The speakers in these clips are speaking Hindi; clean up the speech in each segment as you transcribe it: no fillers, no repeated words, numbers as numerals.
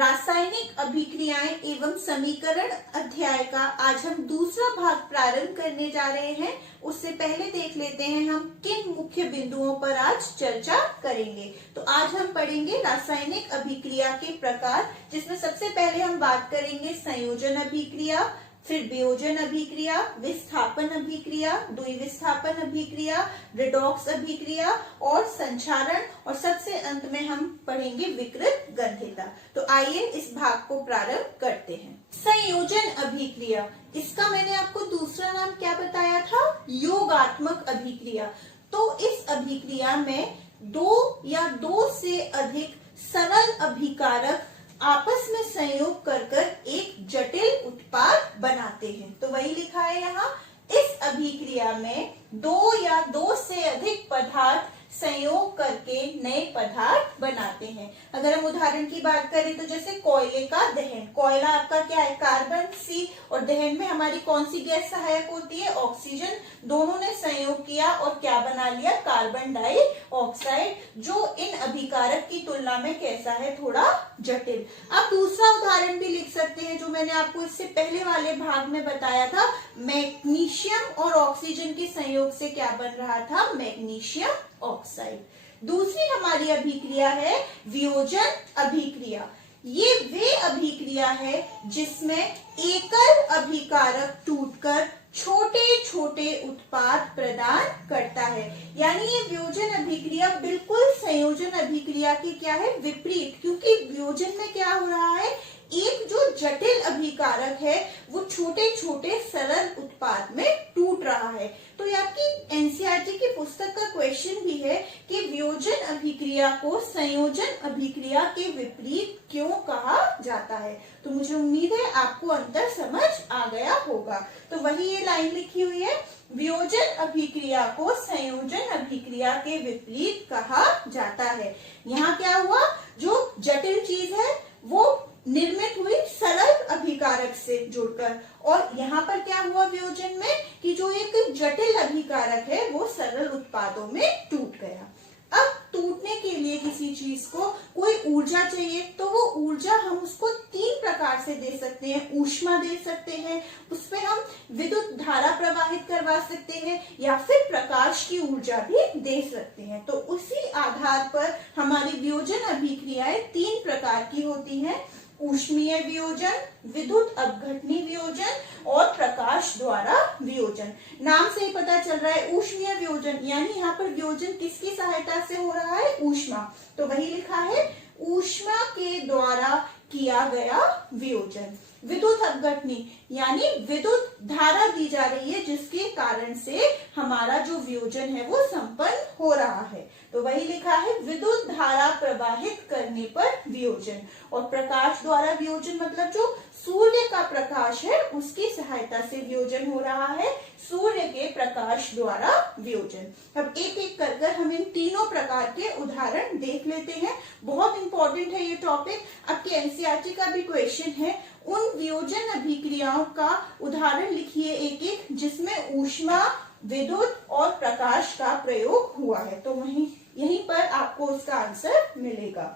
रासायनिक अभिक्रियाएं एवं समीकरण अध्याय का आज हम दूसरा भाग प्रारंभ करने जा रहे हैं। उससे पहले देख लेते हैं हम किन मुख्य बिंदुओं पर आज चर्चा करेंगे। तो आज हम पढ़ेंगे रासायनिक अभिक्रिया के प्रकार, जिसमें सबसे पहले हम बात करेंगे संयोजन अभिक्रिया, फिर वियोजन अभिक्रिया, विस्थापन अभिक्रिया, द्विविस्थापन अभिक्रिया, रिडॉक्स अभिक्रिया और संक्षारण, और सबसे अंत में हम पढ़ेंगे विकृत गंधिता। तो आइए इस भाग को प्रारंभ करते हैं। संयोजन अभिक्रिया, इसका मैंने आपको दूसरा नाम क्या बताया था? योगात्मक अभिक्रिया। तो इस अभिक्रिया में दो या दो से अधिक सरल अभिकारक आपस में संयोग कर एक जटिल उत्पाद बनाते हैं। तो वही लिखा है यहाँ, इस अभिक्रिया में दो या दो से अधिक पदार्थ संयोग करके नए पदार्थ बनाते हैं। अगर हम उदाहरण की बात करें तो जैसे कोयले का दहन, कोयला आपका क्या है? कार्बन सी, और दहन में हमारी कौन सी गैस सहायक होती है? ऑक्सीजन। दोनों ने संयोग किया और क्या बना लिया? कार्बन डाइऑक्साइड, जो इन अभिकारक की तुलना में कैसा है? थोड़ा जटिल। अब दूसरा उदाहरण भी लिख सकते हैं जो मैंने आपको इससे पहले वाले भाग में बताया था। मैग्नीशियम और ऑक्सीजन के संयोग से क्या बन रहा था? Magnesium oxide. दूसरी हमारी अभिक्रिया है वियोजन अभिक्रिया। ये वे अभिक्रिया है जिसमें एकल अभिकारक टूटकर छोटे छोटे उत्पाद प्रदान करता है। यानी ये वियोजन अभिक्रिया बिल्कुल संयोजन अभिक्रिया की क्या है? विपरीत, क्योंकि वियोजन में क्या हो रहा है? एक जो जटिल अभिकारक है वो छोटे छोटे सरल उत्पाद में टूट रहा है। तो ये आपकी एनसीईआरटी की पुस्तक का क्वेश्चन भी है कि वियोजन अभिक्रिया को संयोजन अभिक्रिया के विपरीत क्यों कहा जाता है। तो मुझे उम्मीद है आपको अंतर समझ आ गया होगा। तो वही ये लाइन लिखी हुई है, वियोजन अभिक्रिया को संयोजन अभिक्रिया के विपरीत कहा जाता है। यहाँ क्या हुआ? जो जटिल चीज है वो निर्मित हुई सरल अभिकारक से जुड़कर, और यहाँ पर क्या हुआ वियोजन में कि जो एक जटिल अभिकारक है वो सरल उत्पादों में टूट गया। अब टूटने के लिए किसी चीज को कोई ऊर्जा चाहिए, तो वो ऊर्जा हम उसको तीन प्रकार से दे सकते हैं। ऊष्मा दे सकते हैं, उसमें हम विद्युत धारा प्रवाहित करवा सकते हैं, या फिर प्रकाश की ऊर्जा भी दे सकते हैं। तो उसी आधार पर हमारी वियोजन अभिक्रियाएं तीन प्रकार की होती हैं: ऊष्मीय वियोजन, विद्युत अपघटनी वियोजन और प्रकाश द्वारा वियोजन। नाम से ही पता चल रहा है ऊष्मीय वियोजन, यानी यहाँ पर वियोजन किसकी सहायता से हो रहा है? ऊष्मा। तो वही लिखा है, ऊष्मा के द्वारा किया गया वियोजन। विद्युत अपघटनी यानी विद्युत धारा दी जा रही है जिसके कारण से हमारा जो वियोजन है वो संपन्न हो रहा है। तो वही लिखा है, विद्युत धारा प्रवाहित करने पर वियोजन। और प्रकाश द्वारा वियोजन मतलब जो सूर्य का प्रकाश है उसकी सहायता से वियोजन हो रहा है, सूर्य के प्रकाश द्वारा वियोजन। अब एक एक कर हम इन तीनों प्रकार के उदाहरण देख लेते हैं। बहुत इंपॉर्टेंट है ये टॉपिक, आपके एनसीईआरटी का भी क्वेश्चन है। उन वियोजन अभिक्रियाओं का उदाहरण लिखिए एक एक जिसमें ऊष्मा, विद्युत और प्रकाश का प्रयोग हुआ है। तो यहीं पर आपको उसका आंसर मिलेगा।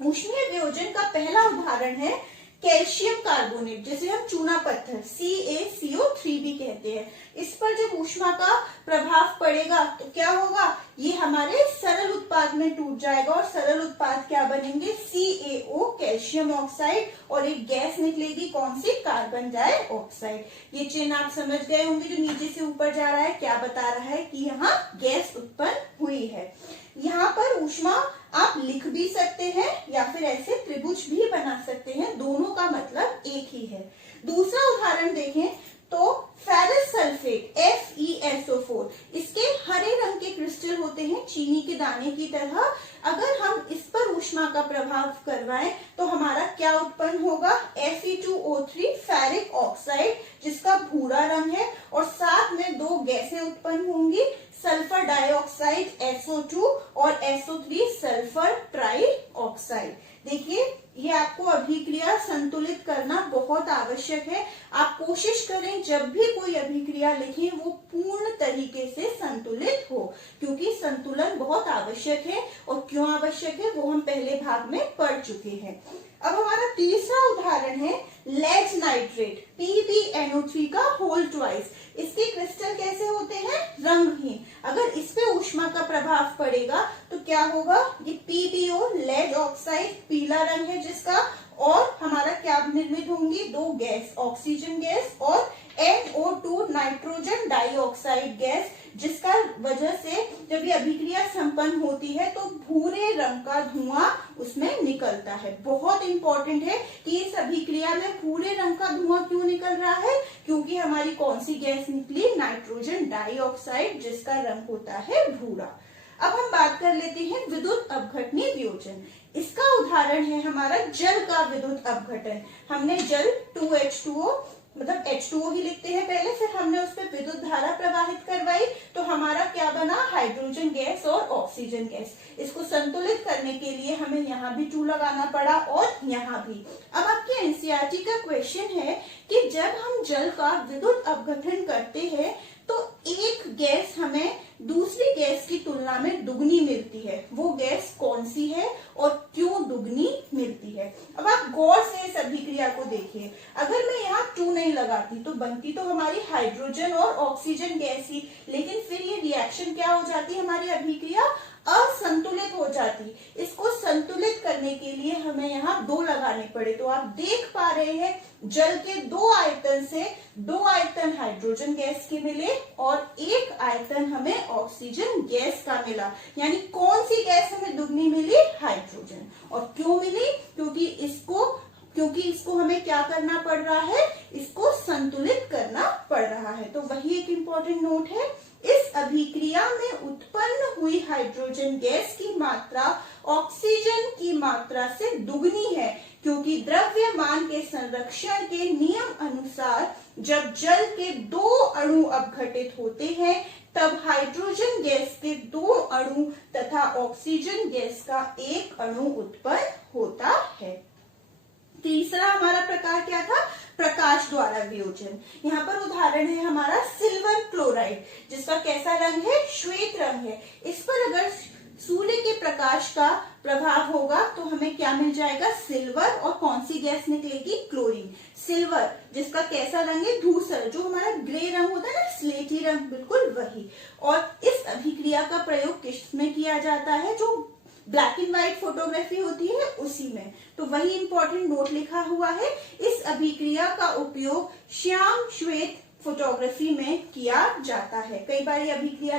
ऊष्मीय वियोजन का पहला उदाहरण है कैल्शियम कार्बोनेट, जिसे हम चूना पत्थर CaCO3 भी कहते हैं। इस पर जब ऊष्मा का प्रभाव पड़ेगा तो क्या होगा? ये हमारे सरल उत्पाद में टूट जाएगा, और सरल उत्पाद क्या बनेंगे? CaO कैल्शियम ऑक्साइड, और एक गैस निकलेगी, कौन सी? Carbon dioxide. ये चिन्ह आप समझ गए होंगे जो नीचे से ऊपर जा रहा है, क्या बता रहा है कि यहाँ गैस उत्पन्न हुई है। यहाँ पर ऊष्मा आप लिख भी सकते हैं या फिर ऐसे त्रिभुज भी बना सकते हैं, दोनों का मतलब एक ही है। दूसरा उदाहरण देखें तो फेरस सल्फेट FeSO4, इसके हरे रंग के क्रिस्टल होते हैं चीनी के दाने की तरह। अगर हम इस पर ऊष्मा का प्रभाव करवाएं तो हमारा क्या उत्पन्न होगा? Fe2O3 फेरिक ऑक्साइड, जिसका भूरा रंग है, और साथ में दो गैसें उत्पन्न होंगी, सल्फर डाइऑक्साइड SO2 और SO3 सल्फर ट्राई ऑक्साइड। देखिए ये आपको अभिक्रिया संतुलित करना बहुत आवश्यक है। आप कोशिश करें जब भी कोई अभिक्रिया लिखें वो पूर्ण तरीके से संतुलित हो, क्योंकि संतुलन बहुत आवश्यक है। और क्यों आवश्यक है वो हम पहले भाग में पढ़ चुके हैं। अब हमारा तीसरा उदाहरण है लेड नाइट्रेट PbNO3 का होल ट्वाइस। इसके क्रिस्टल कैसे होते हैं? रंगहीन। अगर इस पे ऊष्मा का प्रभाव पड़ेगा तो क्या होगा? ये PbO लेड ऑक्साइड पीला रंग है जिसका, और हमारा क्या निर्मित होंगी? दो गैस, ऑक्सीजन गैस और NO2 नाइट्रोजन डाइऑक्साइड गैस, जिसका वजह से जब ये अभिक्रिया संपन्न होती है तो भूरे रंग का धुआं उसमें निकलता है। बहुत इंपॉर्टेंट है कि इस अभिक्रिया में भूरे रंग का धुआं क्यों निकल रहा है? क्योंकि हमारी कौन सी गैस निकली? नाइट्रोजन डाइऑक्साइड, जिसका रंग होता है भूरा। अब हम बात कर लेते हैं विद्युत अपघटनी वियोजन। इसका उदाहरण है हमारा जल का विद्युत अपघटन। हमने जल 2H2O मतलब H2O ही लिखते हैं पहले, फिर हमने उस पर विद्युत धारा प्रवाहित करवाई तो हमारा क्या बना? हाइड्रोजन गैस और ऑक्सीजन गैस। इसको संतुलित करने के लिए हमें यहाँ भी 2 लगाना पड़ा और यहाँ भी। अब आपके एनसीईआरटी का क्वेश्चन है कि जब हम जल का विद्युत अपघटन करते हैं तो एक गैस हमें दूसरी गैस की तुलना में दुगनी मिलती है। वो गैस कौन सी है और क्यों दुगनी मिलती है? अब आप गौर से इस अभिक्रिया को देखिए। अगर मैं यहाँ 2 नहीं लगाती तो बनती तो हमारी हाइड्रोजन और ऑक्सीजन गैस ही, लेकिन फिर ये रिएक्शन क्या हो जाती? हमारी अभिक्रिया असंतुलित हो जाती। इसको संतुलित करने के लिए हमें यहाँ 2 लगाने पड़े। तो आप देख पा रहे हैं जल के 2 आयतन से 2 आयतन हाइड्रोजन गैस के मिले और 1 आयतन हमें ऑक्सीजन गैस का मिला। यानी कौन सी गैस हमें दुगनी मिली? हाइड्रोजन। और क्यों मिली? क्योंकि इसको हमें क्या करना पड़ रहा है? इसको संतुलित करना पड़ रहा है। तो वही एक इम्पोर्टेंट नोट है। इस अभिक्रिया में उत्पन्न हुई हाइड्रोजन गैस की मात्रा ऑक्सीजन की मात्रा से दुगनी है, क्योंकि द्रव्यमान के संरक्षण के नियम अनुसार जब जल के 2 अणु अपघटित होते हैं तब हाइड्रोजन गैस के 2 अणु तथा ऑक्सीजन गैस का 1 अणु उत्पन्न होता है। तीसरा हमारा प्रकार क्या था? प्रकाश द्वारा वियोजन। यहाँ पर उदाहरण है हमारा सिल्वर क्लोराइड, जिसका कैसा रंग है? श्वेत रंग है। इस पर अगर सूर्य के प्रकाश का प्रभाव होगा तो हमें क्या मिल जाएगा? सिल्वर। और कौन सी गैस निकलेगी? क्लोरीन। सिल्वर जिसका कैसा रंग है? धूसर, जो हमारा ग्रे रंग होता है ना, स्लेटी रंग, बिल्कुल वही। और इस अभिक्रिया का प्रयोग किसमें किया जाता है? जो ब्लैक एंड व्हाइट फोटोग्राफी होती है उसी में। तो वही इंपॉर्टेंट नोट लिखा हुआ है। इस अभिक्रिया का उपयोग श्याम श्वेत फोटोग्राफी में किया जाता है। कई बार ये अभिक्रिया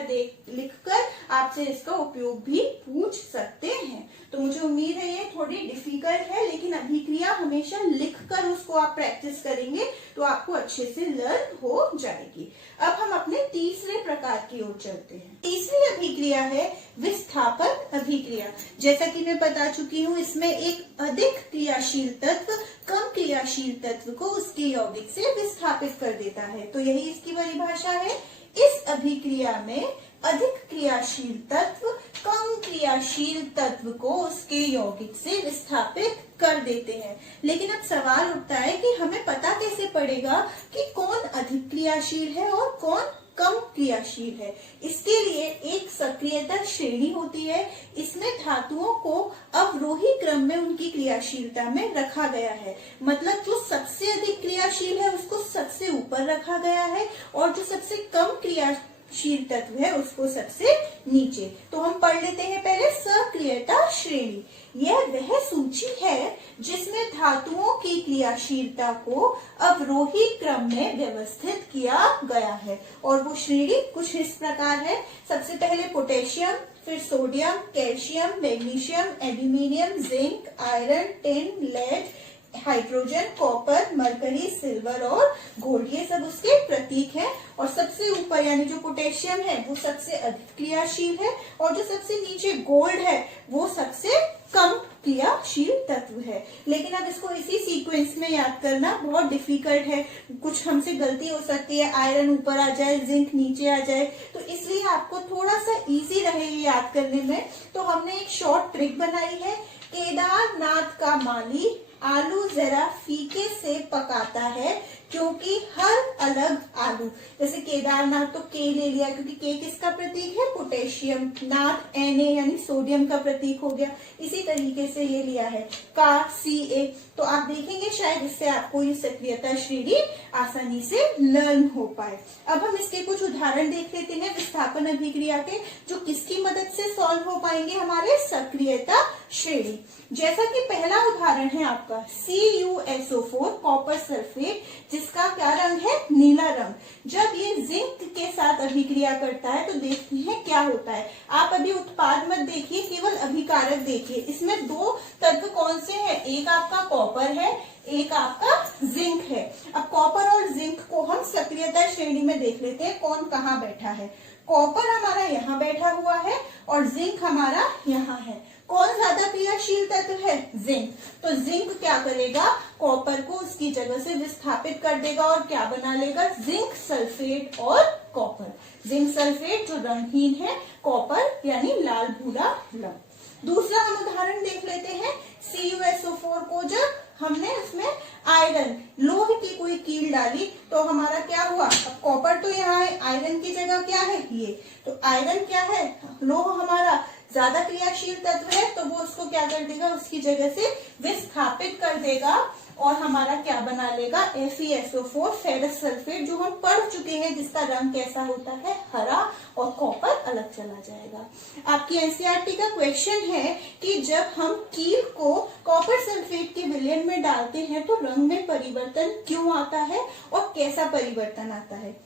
लिखकर आपसे इसका उपयोग भी पूछ सकते हैं। तो मुझे उम्मीद है ये थोड़ी डिफिकल्ट है, लेकिन अभिक्रिया हमेशा लिखकर उसको आप प्रैक्टिस करेंगे तो आपको अच्छे से लर्न हो जाएगी। अब हम अपने तीसरे प्रकार की ओर चलते हैं। तीसरी अभिक्रिया है विस्थापन अभिक्रिया। जैसा कि मैं बता चुकी हूँ, इसमें एक अधिक क्रियाशील तत्व कम क्रियाशील तत्व को उसके यौगिक से विस्थापित कर देता है। तो यही इसकी परिभाषा है। इस अभिक्रिया में अधिक क्रियाशील तत्व कम क्रियाशील तत्व को उसके यौगिक से विस्थापित कर देते हैं। लेकिन अब सवाल उठता है कि हमें पता कैसे पड़ेगा कि कौन अधिक क्रियाशील है और कौन कम क्रियाशील है? इसके लिए एक सक्रियता श्रेणी होती है। इसमें धातुओं को अवरोही क्रम में उनकी क्रियाशीलता में रखा गया है। मतलब जो सबसे अधिक क्रियाशील है उसको सबसे ऊपर रखा गया है और जो सबसे कम क्रियाशील तत्व है उसको सबसे नीचे। तो हम पढ़ लेते हैं पहले सक्रियता श्रेणी। यह वह सूची है जिसमें धातुओं की क्रियाशीलता को अवरोही क्रम में व्यवस्थित किया गया है। और वो श्रेणी कुछ इस प्रकार है। सबसे पहले पोटेशियम, फिर sodium, calcium, magnesium, aluminium, zinc, iron, tin, lead, hydrogen, copper, mercury, silver और गोल्ड। ये सब उसके प्रतीक हैं। और सबसे ऊपर यानी जो पोटेशियम है वो सबसे अधिक क्रियाशील है और जो सबसे नीचे गोल्ड है वो सबसे कम क्रियाशील तत्व है। लेकिन अब इसको इसी सीक्वेंस में याद करना बहुत डिफिकल्ट है। कुछ हमसे गलती हो सकती है, आयरन ऊपर आ जाए, जिंक नीचे आ जाए, तो इसलिए आपको थोड़ा सा इजी रहे ये याद करने में। तो हमने एक शॉर्ट ट्रिक बनाई है केदारनाथ का माली आलू जरा फीके से पकाता है क्योंकि हर अलग आलू, जैसे केदारनाथ तो के ले लिया क्योंकि के किसका प्रतीक है, पोटेशियम, नाथ Na यानी सोडियम का प्रतीक हो गया। इसी तरीके से ये लिया है का Ca, तो आप देखेंगे शायद इससे आपको ये सक्रियता श्रेणी आसानी से लर्न हो पाए। अब हम इसके कुछ उदाहरण देख लेते हैं विस्थापन अभिक्रिया के, जो किसकी मदद से सॉल्व हो पाएंगे, हमारे सक्रियता श्रेणी। जैसा कि पहला उदाहरण है आपका CuSO4 कॉपर सल्फेट, जिसका क्या रंग है, नीला रंग। जब ये जिंक के साथ अभिक्रिया करता है तो देखते हैं क्या होता है। आप अभी उत्पाद मत देखिए, केवल अभिकारक देखिए। इसमें दो तत्व कौन से हैं, एक आपका कॉपर है, एक आपका जिंक है। अब कॉपर और जिंक को हम सक्रियता श्रेणी में देख लेते हैं कौन कहाँ बैठा है। कॉपर हमारा यहाँ बैठा हुआ है और जिंक हमारा यहाँ है। कौन ज्यादा क्रियाशील तत्व है, जिंक। तो जिंक क्या करेगा, कॉपर को उसकी जगह से विस्थापित कर देगा और क्या बना लेगा, जिंक सल्फेट और कॉपर। जिंक सल्फेट जो रंगहीन है, कॉपर यानी लाल भूरा रंग। दूसरा हम उदाहरण देख लेते हैं CuSO4 को, जब हमने उसमें आयरन लोह की कोई कील डाली तो हमारा क्या हुआ, अब कॉपर तो यहाँ है, आयरन की जगह क्या है, ये। तो आयरन क्या है, लोह हमारा ज्यादा क्रियाशील तत्व है, तो वो उसको क्या कर देगा, उसकी जगह से विस्थापित कर देगा और हमारा क्या बना लेगा, FeSO4 फेरस सल्फेट, जो हम पढ़ चुके हैं, जिसका रंग कैसा होता है, हरा, और कॉपर अलग चला जाएगा। आपकी एनसीईआरटी का क्वेश्चन है कि जब हम कील को कॉपर सल्फेट के विलयन में डालते हैं तो रंग में परिवर्तन क्यों आता है और कैसा परिवर्तन आता है।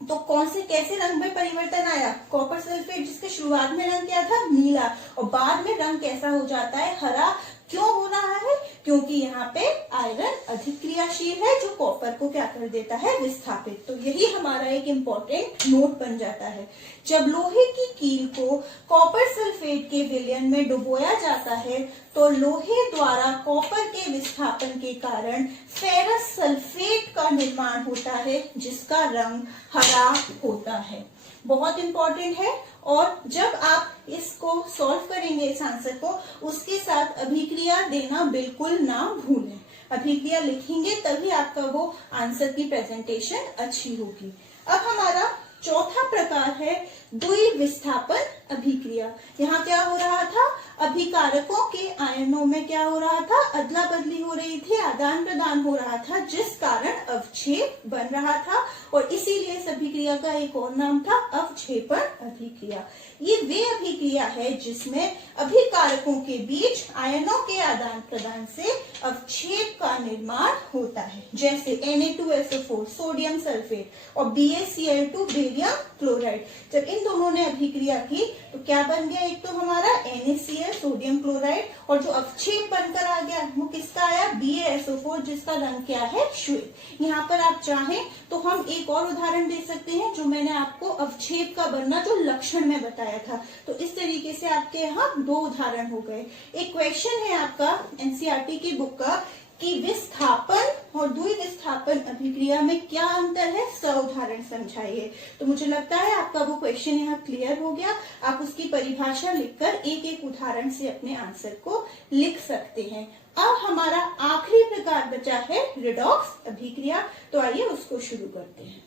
तो कौन से कैसे रंग में परिवर्तन आया, कॉपर सल्फेट जिसके शुरुआत में रंग क्या था, नीला, और बाद में रंग कैसा हो जाता है, हरा। क्यों हो रहा है, क्योंकि यहाँ पे आयरन अधिक क्रियाशील है जो कॉपर को क्या कर देता है, विस्थापित। तो यही हमारा एक इम्पोर्टेंट नोट बन जाता है। जब लोहे की कील को कॉपर सल्फेट के विलयन में डुबोया जाता है तो लोहे द्वारा कॉपर के विस्थापन के कारण फेरस सल्फेट का निर्माण होता है, जिसका रंग हरा होता है। बहुत इंपॉर्टेंट है। और जब आप इसको सॉल्व करेंगे इस आंसर को, उसके साथ अभिक्रिया देना बिल्कुल ना भूलें। अभिक्रिया लिखेंगे तभी आपका वो आंसर की प्रेजेंटेशन अच्छी होगी। अब हमारा चौथा प्रकार है द्विविस्थापन अभिक्रिया। यहाँ क्या हो रहा था, अभिकारकों के आयनों में क्या हो रहा था, अदला बदली हो रही थी, आदान प्रदान हो रहा था, जिस कारण अवक्षेप बन रहा था, और इसीलिए इस अभिक्रिया का एक और नाम था अवक्षेपण अभिक्रिया। ये वे अभिक्रिया है जिसमें अभिकारकों के बीच आयनों के आदान प्रदान से अवक्षेप का निर्माण होता है, जैसे Na2SO4 सोडियम सल्फेट और BaCl2 बेरियम क्लोराइड। जब इन दोनों ने अभिक्रिया की तो क्या बन गया, एक तो हमारा NaCl सोडियम क्लोराइड, और जो अवक्षेप बनकर आ गया वो किसका आया, BaSO4, जिसका रंग क्या है, श्वेत। यहाँ पर आप चाहें तो हम एक और उदाहरण दे सकते हैं, जो मैंने आपको अवक्षेप का बनना जो लक्षण में बताया था। तो इस तरीके से आपके यहाँ दो उदाहरण हो गए। एक क्वेश्चन है आपका एनसीईआरटी की बुक का कि विस्थापन और द्विविस्थापन अभिक्रिया में क्या अंतर है, सउदाहरण समझाइए। तो मुझे लगता है आपका वो क्वेश्चन यहाँ क्लियर हो गया। आप उसकी परिभाषा लिखकर एक एक उदाहरण से अपने आंसर को लिख सकते हैं। अब हमारा आखिरी प्रकार बचा है रिडॉक्स अभिक्रिया, तो आइए उसको शुरू करते हैं।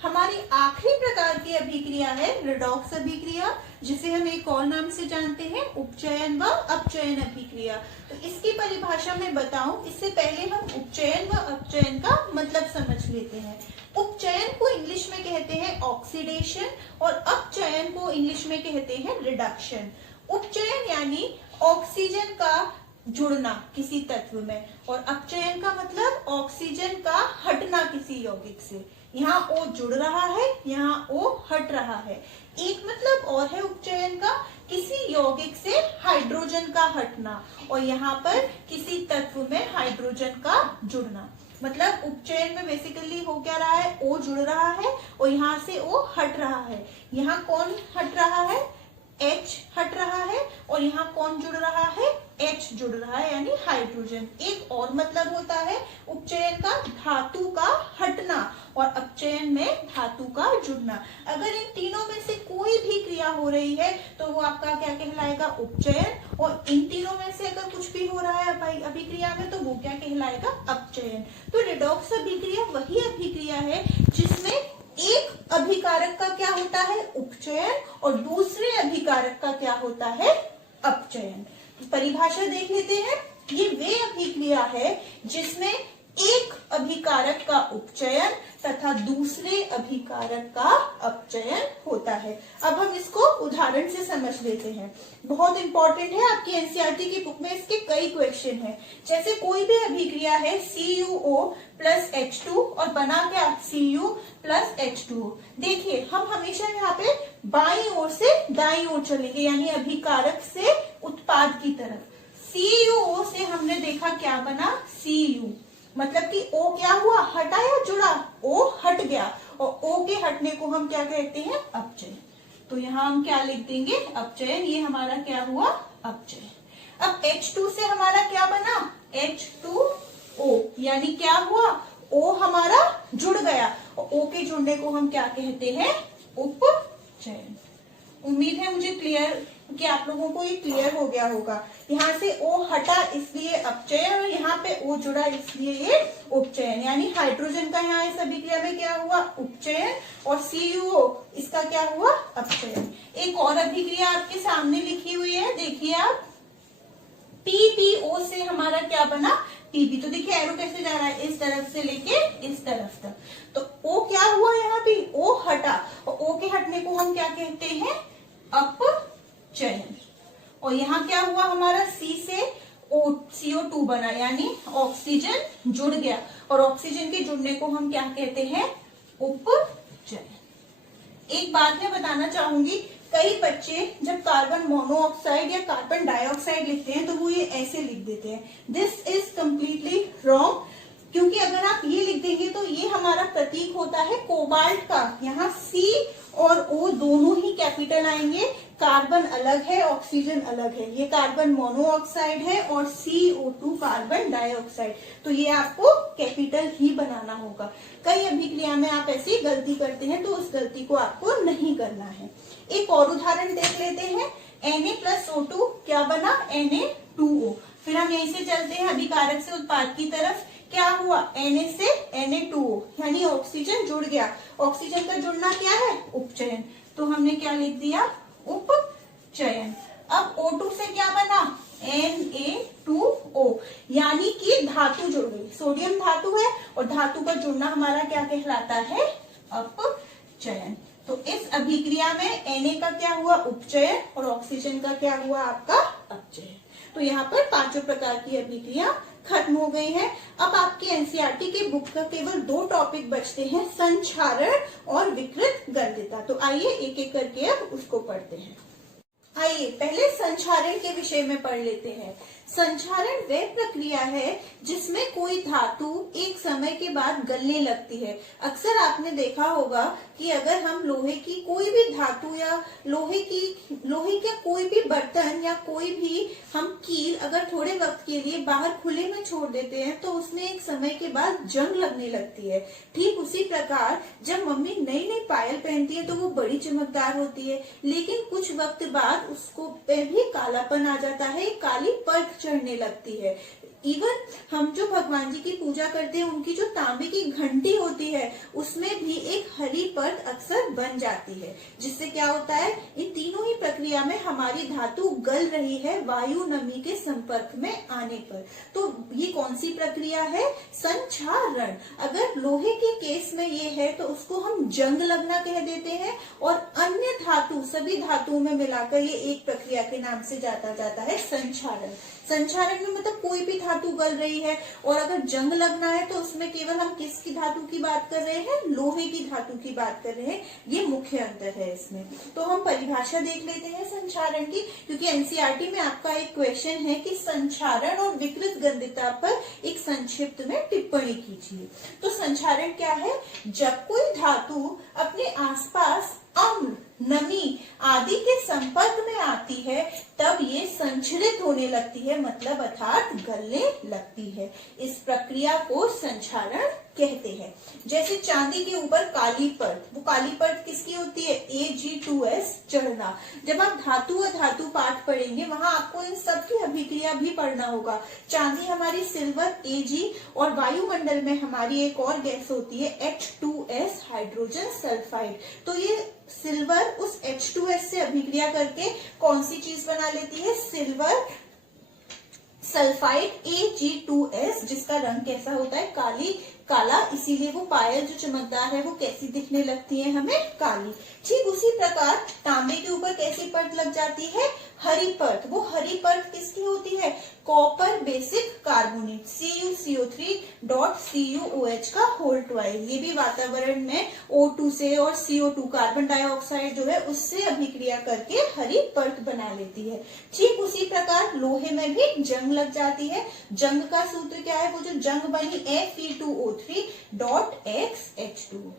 हमारी आखिरी प्रकार की अभिक्रिया है रिडॉक्स अभिक्रिया, जिसे हम एक और नाम से जानते हैं उपचयन व अपचयन अभिक्रिया। तो इसकी परिभाषा मैं बताऊं इससे पहले हम उपचयन व अपचयन का मतलब समझ लेते हैं। उपचयन को इंग्लिश में कहते हैं ऑक्सीडेशन और अपचयन को इंग्लिश में कहते हैं रिडक्शन। उपचयन यानी ऑक्सीजन का जुड़ना किसी तत्व में, और अपचयन का मतलब ऑक्सीजन का हटना किसी यौगिक से। यहाँ O जुड़ रहा है, यहाँ O हट रहा है। एक मतलब और है उपचयन का, किसी यौगिक से हाइड्रोजन का हटना, और यहाँ पर किसी तत्व में हाइड्रोजन का जुड़ना। मतलब उपचयन में बेसिकली हो क्या रहा है, O जुड़ रहा है और यहाँ से O हट रहा है। यहाँ कौन हट रहा है, H हट रहा है और यहाँ कौन जुड़ रहा है, H जुड़ रहा है यानी हाइड्रोजन। एक और मतलब होता है उपचयन का, धातु का हटना और अपचयन में धातु का जुड़ना। अगर इन तीनों में से कोई भी क्रिया हो रही है तो वो आपका क्या कहलाएगा, उपचयन, और इन तीनों में से अगर कुछ भी हो रहा है अभिक्रिया में तो वो क्या कहलाएगा, अपचयन। तो रेडॉक्स अभिक्रिया वही अभिक्रिया है जिसमें एक अभिकारक का क्या होता है, उपचयन, और दूसरे अभिकारक का क्या होता है, अपचयन। परिभाषा देख लेते हैं। ये वे अभिक्रिया है जिसमें एक अभिकारक का उपचयन तथा दूसरे अभिकारक का अपचयन होता है। अब हम इसको उदाहरण से समझ लेते हैं। बहुत इंपॉर्टेंट है, आपकी एनसीईआरटी की बुक में इसके कई क्वेश्चन हैं। जैसे कोई भी अभिक्रिया है CuO प्लस H2 और बना क्या, Cu प्लस H2O। देखिए हम हमेशा यहाँ पे बाईं ओर से दाईं ओर चलेंगे, यानी अभिकारक से उत्पाद की तरफ। CuO से हमने देखा क्या बना, Cu, मतलब कि O क्या हुआ, हटा या जुड़ा, O हट गया, और O के हटने को हम क्या कहते हैं, अपचयन। तो यहाँ हम क्या लिख देंगे, अपचयन। ये हमारा क्या हुआ, अपचयन। अब H2 से हमारा क्या बना, H2O, यानी क्या हुआ, O हमारा जुड़ गया, और O के जुड़ने को हम क्या कहते हैं, उपचयन। उम्मीद है मुझे क्लियर कि आप लोगों को ये क्लियर हो गया होगा। यहाँ से O हटा इसलिए अपचयन, और यहाँ पे O जुड़ा इसलिए ये उपचयन। यानी हाइड्रोजन का यहाँ इस अभिक्रिया में क्या हुआ, उपचयन, और CuO इसका क्या हुआ, अपचयन। एक और अभिक्रिया आपके सामने लिखी हुई है, देखिए आप, PbO से हमारा क्या बना, Pb। तो देखिए एरो कैसे जा रहा है, इस तरफ से लेके इस तरफ तक। तो O क्या हुआ, यहाँ पे O हटा, और O के हटने को हम क्या कहते हैं, अपचयन। और यहाँ क्या हुआ, हमारा C से CO2 बना, यानी ऑक्सीजन जुड़ गया, और ऑक्सीजन के जुड़ने को हम क्या कहते हैं, उपचयन। एक बात मैं बताना चाहूंगी, कई बच्चे जब कार्बन मोनोऑक्साइड या कार्बन डाइऑक्साइड लिखते हैं तो वो ये ऐसे लिख देते हैं, दिस इज कम्प्लीटली रॉन्ग। क्योंकि अगर आप ये लिख देंगे तो ये हमारा प्रतीक होता है कोबाल्ट का, यहाँ C और O दोनों ही कैपिटल आएंगे, कार्बन अलग है, ऑक्सीजन अलग है। ये कार्बन मोनोऑक्साइड है और CO2 कार्बन डाइऑक्साइड, तो ये आपको कैपिटल ही बनाना होगा। कई अभिक्रिया में आप ऐसी गलती करते हैं, तो उस गलती को आपको नहीं करना है। एक और उदाहरण देख लेते हैं, Na प्लस O2 क्या बना, Na2O। फिर हम यहीं से चलते हैं अभिकारक से उत्पाद की तरफ, क्या हुआ, Na से Na2O, यानी ऑक्सीजन जुड़ गया। ऑक्सीजन का जुड़ना क्या है, उपचयन, तो हमने क्या लिख दिया, उपचयन। अब O2 से क्या बना, Na2O, यानी कि धातु जुड़ गई। सोडियम धातु है और धातु का जुड़ना हमारा क्या कहलाता है, अपचयन। तो इस अभिक्रिया में Na का क्या हुआ, उपचयन, और ऑक्सीजन का क्या हुआ, आपका अपचयन। तो यहाँ पर पांचों प्रकार की अभिक्रिया खत्म हो गई है। अब आपकी एनसीईआरटी की बुक का केवल 2 टॉपिक बचते हैं, संक्षारण और विकृत गंधिता। तो आइए एक एक करके अब उसको पढ़ते हैं। आइए पहले संक्षारण के विषय में पढ़ लेते हैं। संक्षारण वह प्रक्रिया है जिसमें कोई धातु एक समय के बाद गलने लगती है। अक्सर आपने देखा होगा कि अगर हम लोहे की कोई भी धातु या लोहे के कोई भी बर्तन या कोई भी हम कील अगर थोड़े वक्त के लिए बाहर खुले में छोड़ देते हैं तो उसमें एक समय के बाद जंग लगने लगती है। ठीक उसी प्रकार जब मम्मी नई नई पायल पहनती है तो वो बड़ी चमकदार होती है, लेकिन कुछ वक्त बाद उसको पे भी कालापन आ जाता है, एक काली परत चढ़ने लगती है। इवन हम जो भगवान जी की पूजा करते हैं उनकी जो तांबे की घंटी होती है उसमें भी एक हरी परत अक्सर बन जाती है, जिससे क्या होता है, इन तीनों ही प्रक्रिया में हमारी धातु गल रही है वायु नमी के संपर्क में आने पर। तो ये कौन सी प्रक्रिया है, संक्षारण। अगर लोहे के केस में ये है तो उसको हम जंग लगना कह देते हैं, और अन्य धातु सभी धातुओं में मिलाकर ये एक प्रक्रिया के नाम से जाता है संक्षारण। संक्षारण में मतलब कोई भी धातु गल रही है, और अगर जंग लगना है तो उसमें केवल हम किसकी धातु की बात कर रहे हैं, लोहे की धातु की बात कर रहे हैं। ये मुख्य अंतर है इसमें। तो हम परिभाषा देख लेते हैं संक्षारण की, क्योंकि एनसीईआरटी में आपका एक क्वेश्चन है कि संक्षारण और विकृत गंधिता पर एक संक्षिप्त में टिप्पणी कीजिए। तो संक्षारण क्या है, जब कोई धातु अपने आसपास अम्ल नमी आदि के संपर्क में आती है तब ये संचरित होने लगती है, मतलब अर्थात गलने लगती है। इस प्रक्रिया को संक्षारण कहते हैं। जैसे चांदी के ऊपर काली परत, वो काली परत किसकी होती है? Ag2S चढ़ना। जब आप धातु अधातु पाठ पढ़ेंगे वहां आपको इन सब की अभिक्रिया भी पढ़ना होगा। चांदी हमारी सिल्वर Ag, और वायुमंडल में हमारी एक और गैस होती है H2S हाइड्रोजन सल्फाइड। तो ये सिल्वर उस H2S से अभिक्रिया करके कौन सी चीज बना लेती है? सिल्वर सल्फाइड Ag2S, जिसका रंग कैसा होता है? काला, इसीलिए वो पायल जो चमकदार है वो कैसी दिखने लगती है? हमें काली। ठीक उसी प्रकार तांबे के ऊपर कैसी परत लग जाती है? हरी परत। वो हरी परत किसकी होती है? कॉपर बेसिक कार्बोनेट CuCO3.CuOH का होल 12। ये भी वातावरण में O2 से और CO2 कार्बन डाइऑक्साइड जो है उससे अभिक्रिया करके हरी परत बना लेती है। ठीक उसी प्रकार लोहे में भी जंग लग जाती है। जंग का सूत्र क्या है? वो जो जंग बनी Fe2O3.XH2।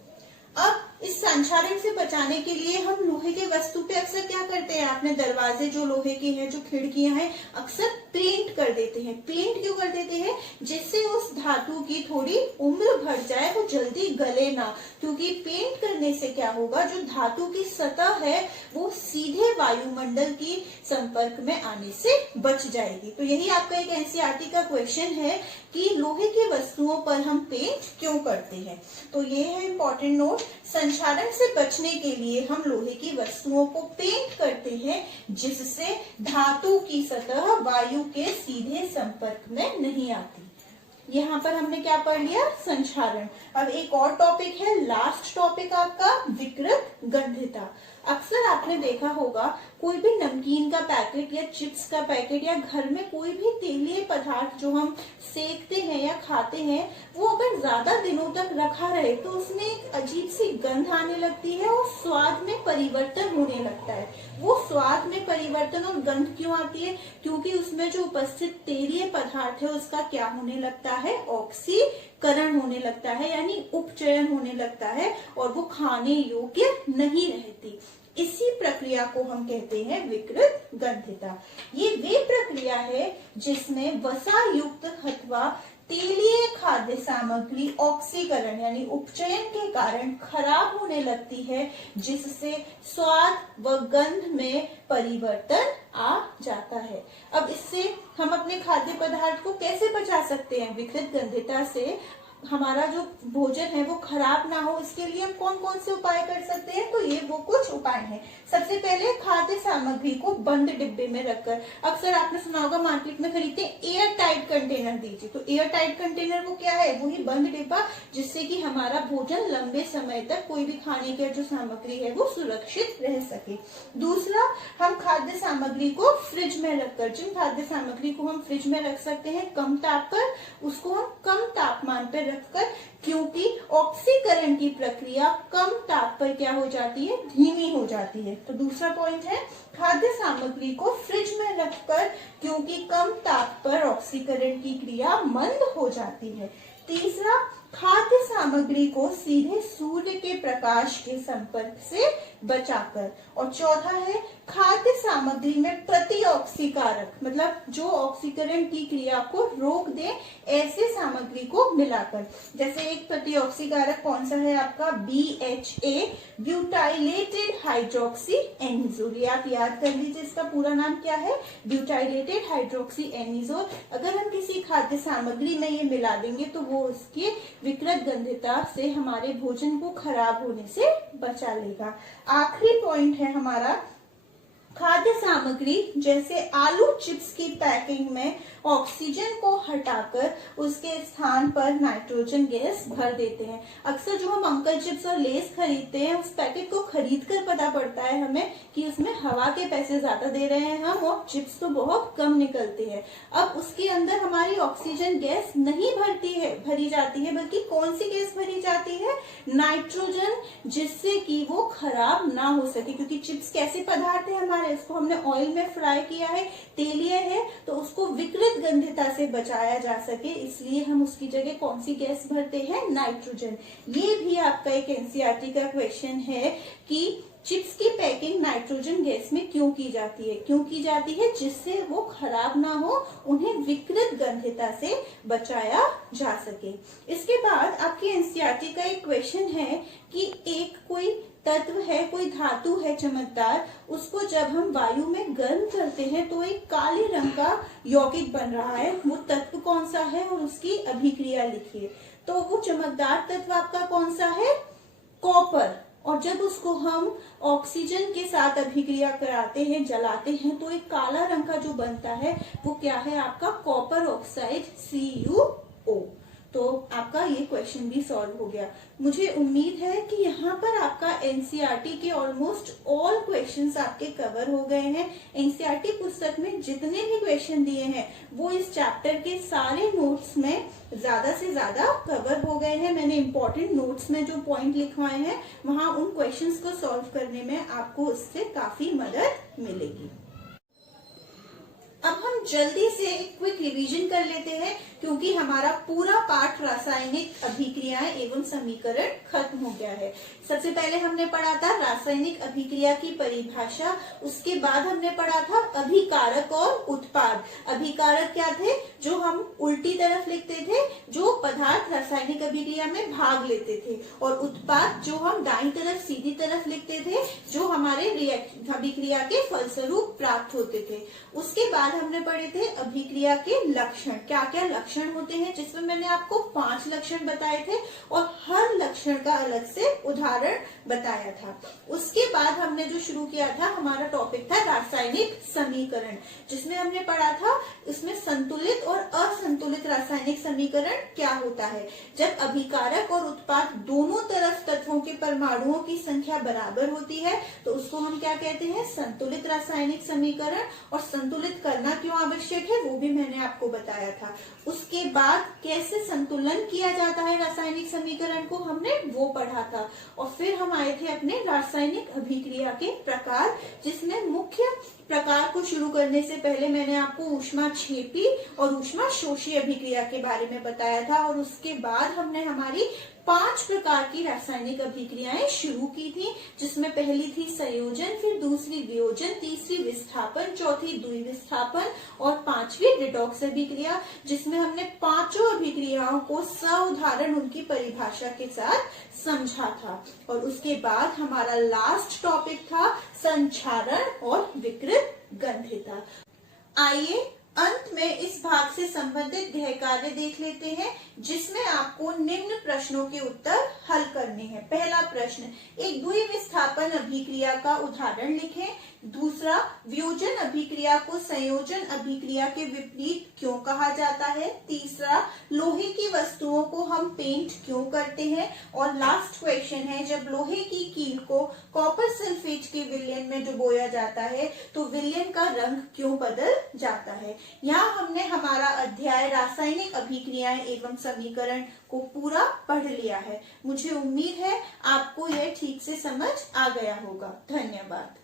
अब इस संक्षारण से बचाने के लिए हम लोहे के वस्तु पे अक्सर क्या करते हैं? आपने दरवाजे जो लोहे के हैं, जो खिड़कियां हैं, अक्सर पेंट कर देते हैं। पेंट क्यों कर देते हैं? जिससे उस धातु की थोड़ी उम्र बढ़ जाए, वो जल्दी गले ना। क्योंकि पेंट करने से क्या होगा? जो धातु की सतह है वो सीधे वायुमंडल की संपर्क में आने से बच जाएगी। तो यही आपका एक एनसीईआरटी का क्वेश्चन है कि लोहे की वस्तुओं पर हम पेंट क्यों करते हैं। तो ये है इम्पोर्टेंट नोट। संक्षारण से बचने के लिए हम लोहे की वस्तुओं को पेंट करते हैं, जिससे धातु की सतह वायु के सीधे संपर्क में नहीं आती। यहाँ पर हमने क्या पढ़ लिया? संक्षारण। अब एक और टॉपिक है, लास्ट टॉपिक आपका, विकृत गंधिता। अक्सर आपने देखा होगा कोई भी नमकीन का पैकेट या चिप्स का पैकेट या घर में कोई भी तेलीय पदार्थ जो हम सेकते हैं या खाते हैं, वो अगर ज्यादा दिनों तक रखा रहे तो उसमें एक अजीब सी गंध आने लगती है और स्वाद में परिवर्तन होने लगता है। वो स्वाद में परिवर्तन और गंध क्यों आती है? क्योंकि उसमें जो उपस्थित तेलीय पदार्थ है उसका क्या होने लगता है? ऑक्सीकरण होने लगता है, यानी उपचयन होने लगता है और वो खाने योग्य नहीं रहती। इसी प्रक्रिया को हम कहते हैं विकृत गंधिता। ये वे प्रक्रिया है जिसमें वसा युक्त अथवा तेलीय खाद्य सामग्री ऑक्सीकरण यानी उपचयन के कारण खराब होने लगती है, जिससे स्वाद व गंध में परिवर्तन आ जाता है। अब इससे हम अपने खाद्य पदार्थ को कैसे बचा सकते हैं? विकृत गंधिता से हमारा जो भोजन है वो खराब ना हो, इसके लिए हम कौन कौन से उपाय कर सकते हैं? तो ये वो कुछ उपाय हैं। सबसे पहले खाद्य सामग्री को बंद डिब्बे में रखकर, अक्सर आपने सुना होगा मार्केट में खरीदते हैं एयर टाइट कंटेनर दीजिए। तो एयर टाइट कंटेनर वो क्या है? वही बंद डिब्बा, जिससे कि हमारा भोजन लंबे समय तक कोई भी खाने की जो सामग्री है वो सुरक्षित रह सके। दूसरा, हम खाद्य सामग्री को फ्रिज में रखकर, जिन खाद्य सामग्री को हम फ्रिज में रख सकते हैं कम ताप पर, उसको हम कम तापमान पर रखकर, क्योंकि ऑक्सीकरण की प्रक्रिया कम ताप पर क्या हो जाती है? धीमी हो जाती है। तो दूसरा पॉइंट है खाद्य सामग्री को फ्रिज में रखकर, क्योंकि कम ताप पर ऑक्सीकरण की क्रिया मंद हो जाती है। तीसरा, खाद्य सामग्री को सीधे सूर्य के प्रकाश के संपर्क से बचाकर। और चौथा है खाद्य सामग्री में प्रतिऑक्सीकारक, मतलब जो ऑक्सीकरण की क्रिया को रोक दे ऐसे सामग्री को मिलाकर। जैसे एक प्रतिऑक्सीकारक कौन सा है आपका? BHA, butylated hydroxy anisole. ये आप याद कर लीजिए, इसका पूरा नाम क्या है? Butylated hydroxy anisole. अगर हम किसी खाद्य सामग्री में ये मिला देंगे तो वो उसके विकृत गंधिता से हमारे भोजन को खराब होने से बचा लेगा। आखिरी पॉइंट है हमारा, खाद्य सामग्री जैसे आलू चिप्स की पैकिंग में ऑक्सीजन को हटाकर उसके स्थान पर नाइट्रोजन गैस भर देते हैं। अक्सर जो हम अंकल चिप्स और लेस खरीदते हैं, उस पैकेट को खरीद कर पता पड़ता है हमें कि उसमें हवा के पैसे ज्यादा दे रहे हैं हम, और चिप्स तो बहुत कम निकलते हैं। अब उसके अंदर हमारी ऑक्सीजन गैस नहीं भरी जाती है, बल्कि कौन सी गैस भरी जाती है? नाइट्रोजन, जिससे कि वो खराब ना हो सके। क्योंकि चिप्स कैसे पदार्थ है हमारे, इसको हमने ऑयल में फ्राई किया है, तेलीय है, तो उसको विकृत गंधिता से बचाया जा सके, इसलिए हम उसकी जगह कौन सी गैस भरते हैं? नाइट्रोजन। ये भी आपका एक एनसीईआरटी का क्वेश्चन है कि चिप्स की पैकिंग नाइट्रोजन गैस में क्यों की जाती है? क्यों की जाती है? जिससे वो खराब ना हो, उन्हें विकृत गंधता से बचाया जा सके। इसके बाद आपकी एनसीईआरटी का एक क्वेश्चन है कि एक कोई तत्व है, कोई धातु है चमकदार, उसको जब हम वायु में गर्म करते हैं तो एक काले रंग का यौगिक बन रहा है। वो तत्व कौन सा है और उसकी अभिक्रिया लिखिए। तो वो चमकदार तत्व आपका कौन सा है? कॉपर। और जब उसको हम ऑक्सीजन के साथ अभिक्रिया कराते हैं, जलाते हैं, तो एक काला रंग का जो बनता है वो क्या है? आपका कॉपर ऑक्साइड CuO। तो आपका ये क्वेश्चन भी सॉल्व हो गया। मुझे उम्मीद है कि यहाँ पर आपका एनसीईआरटी के ऑलमोस्ट ऑल क्वेश्चंस आपके कवर हो गए हैं। एनसीईआरटी पुस्तक में जितने भी क्वेश्चन दिए हैं वो इस चैप्टर के सारे नोट्स में ज्यादा से ज्यादा कवर हो गए हैं। मैंने इंपॉर्टेंट नोट्स में जो पॉइंट लिखवाए हैं वहां उन क्वेश्चंस को सॉल्व करने में आपको उससे काफी मदद मिलेगी। अब हम जल्दी से क्विक रिवीजन कर लेते हैं, क्योंकि हमारा पूरा पाठ रासायनिक अभिक्रियाएं एवं समीकरण खत्म हो गया है। सबसे पहले हमने पढ़ा था रासायनिक अभिक्रिया की परिभाषा, उसके बाद हमने पढ़ा था अभिकारक और उत्पाद। अभिकारक क्या थे? जो हम उल्टी तरफ लिखते थे, जो पदार्थ रासायनिक अभिक्रिया में भाग लेते थे, और उत्पाद जो हम दाईं तरफ सीधी तरफ लिखते थे, जो हमारे अभिक्रिया के फलस्वरूप प्राप्त होते थे। उसके बाद हमने पढ़े थे अभिक्रिया के लक्षण। क्या क्या लक्षण होते हैं, जिसमें मैंने आपको 5 लक्षण बताए थे और हर लक्षण का अलग से उदाहरण बताया था। उसके बाद हमने जो शुरू किया था, हमारा टॉपिक था रासायनिक समीकरण, जिसमें हमने पढ़ा था इसमें संतुलित और असंतुलित रासायनिक समीकरण क्या होता है। जब अभिकारक और उत्पाद दोनों तरफ तत्वों के परमाणुओं की संख्या बराबर होती है तो उसको हम क्या कहते हैं? संतुलित रासायनिक समीकरण। और संतुलित करना क्यों आवश्यक है वो भी मैंने आपको बताया था। उसके बाद कैसे संतुलन किया जाता है रासायनिक समीकरण को, हमने वो पढ़ा था। और फिर हम आए थे अपने रासायनिक अभिक्रिया के प्रकार, जिसमें मुख्य प्रकार को शुरू करने से पहले मैंने आपको ऊष्माक्षेपी और ऊष्माशोषी अभिक्रिया के बारे में बताया था। और उसके बाद हमने हमारी 5 प्रकार की रासायनिक अभिक्रियाएं शुरू की थी, जिसमें पहली थी संयोजन, फिर दूसरी वियोजन, तीसरी विस्थापन, चौथी द्विविस्थापन और 5वीं रिडॉक्स अभिक्रिया, जिसमें हमने 5 अभिक्रियाओं को सउदाहरण उनकी परिभाषा के साथ समझा था। और उसके बाद हमारा लास्ट टॉपिक था संक्षारण और विकृत गंधता। आइए अंत में इस भाग से संबंधित गृह कार्य देख लेते हैं, जिसमें आपको निम्न प्रश्नों के उत्तर हल करने हैं। पहला प्रश्न, एक द्विविस्थापन अभिक्रिया का उदाहरण लिखें। दूसरा, वियोजन अभिक्रिया को संयोजन अभिक्रिया के विपरीत क्यों कहा जाता है। तीसरा, लोहे की वस्तुओं को हम पेंट क्यों करते हैं। और लास्ट क्वेश्चन है, जब लोहे की कील को कॉपर सल्फेट के विलयन में डुबोया जाता है तो विलयन का रंग क्यों बदल जाता है। यहाँ हमने हमारा अध्याय रासायनिक अभिक्रियाएं एवं समीकरण को पूरा पढ़ लिया है। मुझे उम्मीद है आपको यह ठीक से समझ आ गया होगा। धन्यवाद।